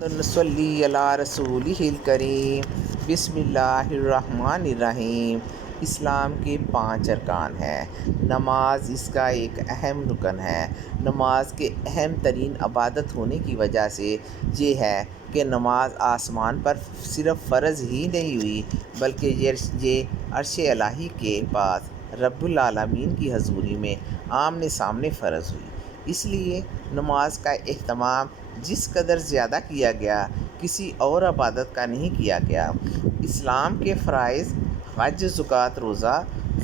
نصلی علی رسولہ الکریم بسم اللہ الرحمن الرحیم۔ اسلام کے 5 ارکان ہیں۔ نماز اس کا ایک اہم رکن ہے۔ نماز کے اہم ترین عبادت ہونے کی وجہ سے یہ ہے کہ نماز آسمان پر صرف فرض ہی نہیں ہوئی بلکہ یہ عرش الہی کے پاس رب العالمین کی حضوری میں آمنے سامنے فرض ہوئی۔ اس لیے نماز کا اہتمام جس قدر زیادہ کیا گیا کسی اور عبادت کا نہیں کیا گیا۔ اسلام کے فرائض حج، زکوٰۃ، روزہ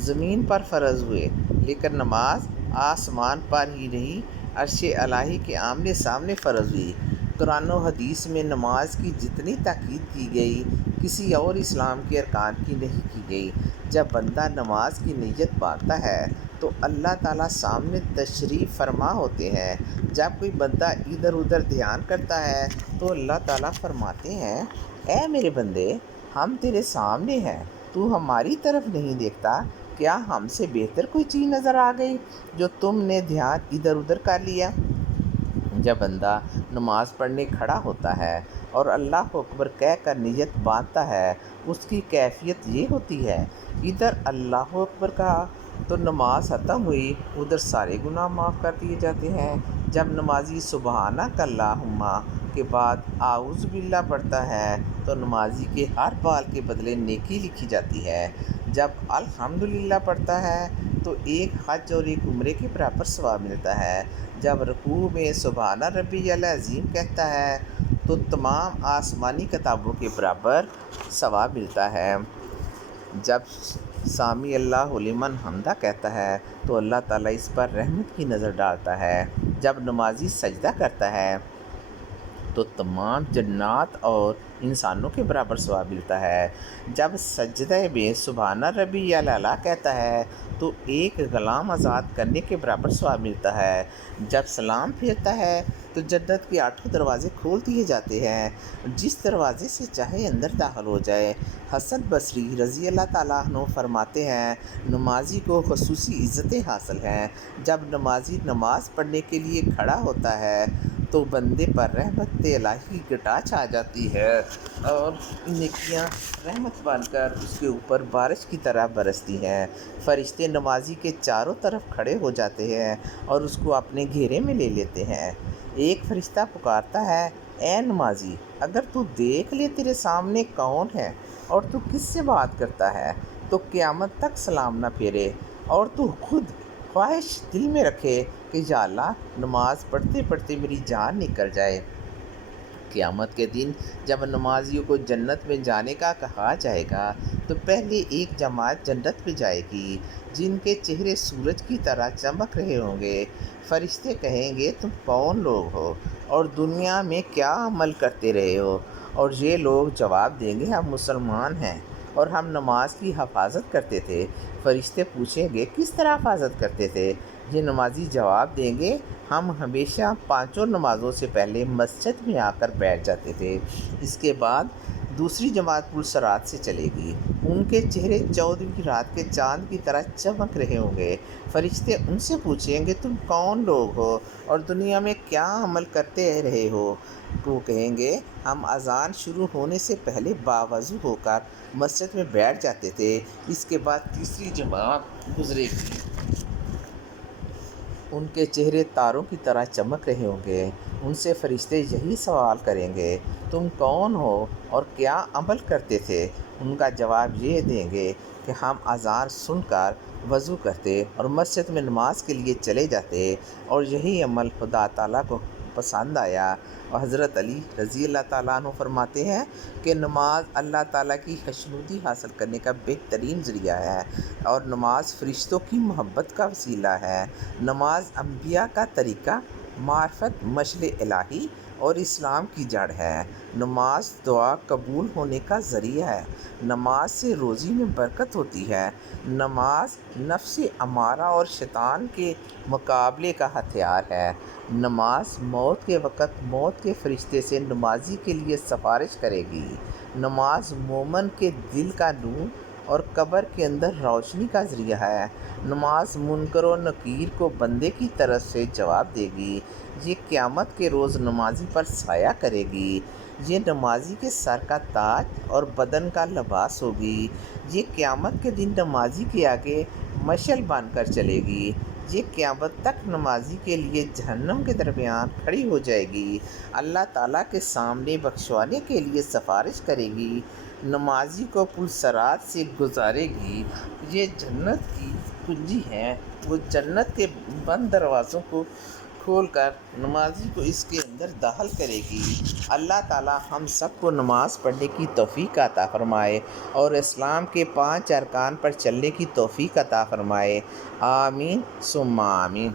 زمین پر فرض ہوئے، لیکن نماز آسمان پر ہی نہیں عرش الہی کے آمنے سامنے فرض ہوئی۔ قرآن و حدیث میں نماز کی جتنی تاکید کی گئی کسی اور اسلام کے ارکان کی نہیں کی گئی۔ جب بندہ نماز کی نیت باندھتا ہے تو اللہ تعالیٰ سامنے تشریف فرما ہوتے ہیں۔ جب کوئی بندہ ادھر ادھر دھیان کرتا ہے تو اللہ تعالیٰ فرماتے ہیں، اے میرے بندے، ہم تیرے سامنے ہیں، تو ہماری طرف نہیں دیکھتا؟ کیا ہم سے بہتر کوئی چیز نظر آ گئی جو تم نے دھیان ادھر ادھر کر لیا؟ جب بندہ نماز پڑھنے کھڑا ہوتا ہے اور اللہ اکبر کہہ کر نیت باندھتا ہے، اس کی کیفیت یہ ہوتی ہے، ادھر اللہ اکبر کہا تو نماز ختم ہوئی، ادھر سارے گناہ معاف کر دیے جاتے ہیں۔ جب نمازی سبحانک اللہم کے بعد اعوذ باللہ پڑھتا ہے تو نمازی کے ہر بال کے بدلے نیکی لکھی جاتی ہے۔ جب الحمدللہ پڑھتا ہے تو ایک حج اور ایک عمرے کے برابر ثواب ملتا ہے۔ جب رکوع میں سبحان ربی العظیم کہتا ہے تو تمام آسمانی کتابوں کے برابر ثواب ملتا ہے۔ جب سامی اللہ لمن حمدہ کہتا ہے تو اللہ تعالیٰ اس پر رحمت کی نظر ڈالتا ہے۔ جب نمازی سجدہ کرتا ہے تو تمام جنات اور انسانوں کے برابر ثواب ملتا ہے۔ جب سجدہ میں سبحان ربی الاعلیٰ کہتا ہے تو ایک غلام آزاد کرنے کے برابر ثواب ملتا ہے۔ جب سلام پھیرتا ہے تو جنت کے 8 دروازے کھول دیے جاتے ہیں، جس دروازے سے چاہے اندر داخل ہو جائے۔ حسن بصری رضی اللہ تعالیٰ عنہ فرماتے ہیں، نمازی کو خصوصی عزتیں حاصل ہیں۔ جب نمازی نماز پڑھنے کے لیے کھڑا ہوتا ہے تو بندے پر رحمت الہی گٹا چھا جاتی ہے اور نیکیاں رحمت بن کر اس کے اوپر بارش کی طرح برستی ہیں۔ فرشتے نمازی کے چاروں طرف کھڑے ہو جاتے ہیں اور اس کو اپنے گھیرے میں لے لیتے ہیں۔ ایک فرشتہ پکارتا ہے، اے نمازی، اگر تو دیکھ لے تیرے سامنے کون ہے اور تو کس سے بات کرتا ہے تو قیامت تک سلام نہ پھیرے، اور تو خود خواہش دل میں رکھے کہ یا اللہ، نماز پڑھتے پڑھتے میری جان نکل جائے۔ قیامت کے دن جب نمازیوں کو جنت میں جانے کا کہا جائے گا تو پہلے ایک جماعت جنت میں جائے گی جن کے چہرے سورج کی طرح چمک رہے ہوں گے۔ فرشتے کہیں گے، تم کون لوگ ہو اور دنیا میں کیا عمل کرتے رہے ہو؟ اور یہ لوگ جواب دیں گے، ہم مسلمان ہیں اور ہم نماز کی حفاظت کرتے تھے۔ فرشتے پوچھیں گے، کس طرح حفاظت کرتے تھے؟ یہ نمازی جواب دیں گے، ہم ہمیشہ 5 نمازوں سے پہلے مسجد میں آ کر بیٹھ جاتے تھے۔ اس کے بعد دوسری جماعت پلسرات سے چلے گی، ان کے چہرے 14ویں رات کے چاند کی طرح چمک رہے ہوں گے۔ فرشتے ان سے پوچھیں گے، تم کون لوگ ہو اور دنیا میں کیا عمل کرتے رہے ہو؟ وہ کہیں گے، ہم اذان شروع ہونے سے پہلے باوضو ہو کر مسجد میں بیٹھ جاتے تھے۔ اس کے بعد تیسری جماعت گزرے گی، ان کے چہرے تاروں کی طرح چمک رہے ہوں گے۔ ان سے فرشتے یہی سوال کریں گے، تم کون ہو اور کیا عمل کرتے تھے؟ ان کا جواب یہ دیں گے کہ ہم اذان سن کر وضو کرتے اور مسجد میں نماز کے لیے چلے جاتے، اور یہی عمل خدا تعالیٰ کو پسند آیا۔ اور حضرت علی رضی اللہ تعالیٰ عنہ فرماتے ہیں کہ نماز اللہ تعالیٰ کی خوشنودی حاصل کرنے کا بہترین ذریعہ ہے اور نماز فرشتوں کی محبت کا وسیلہ ہے۔ نماز انبیاء کا طریقہ، معرفت، مشعل الہی اور اسلام کی جڑ ہے۔ نماز دعا قبول ہونے کا ذریعہ ہے۔ نماز سے روزی میں برکت ہوتی ہے۔ نماز نفس امارہ اور شیطان کے مقابلے کا ہتھیار ہے۔ نماز موت کے وقت موت کے فرشتے سے نمازی کے لیے سفارش کرے گی۔ نماز مومن کے دل کا نور اور قبر کے اندر روشنی کا ذریعہ ہے۔ نماز منکر و نکیر کو بندے کی طرف سے جواب دے گی۔ یہ قیامت کے روز نمازی پر سایہ کرے گی۔ یہ نمازی کے سر کا تاج اور بدن کا لباس ہوگی۔ یہ قیامت کے دن نمازی کے آگے مشعل بن کر چلے گی۔ یہ قیامت تک نمازی کے لیے جہنم کے درمیان کھڑی ہو جائے گی۔ اللہ تعالیٰ کے سامنے بخشوانے کے لیے سفارش کرے گی۔ نمازی کو پلسرات سے گزارے گی۔ یہ جنت کی کنجی ہے۔ وہ جنت کے بند دروازوں کو کھول کر نمازی کو اس کے اندر داخل کرے گی۔ اللہ تعالیٰ ہم سب کو نماز پڑھنے کی توفیق عطا فرمائے اور اسلام کے 5 ارکان پر چلنے کی توفیق عطا فرمائے۔ آمین ثم آمین۔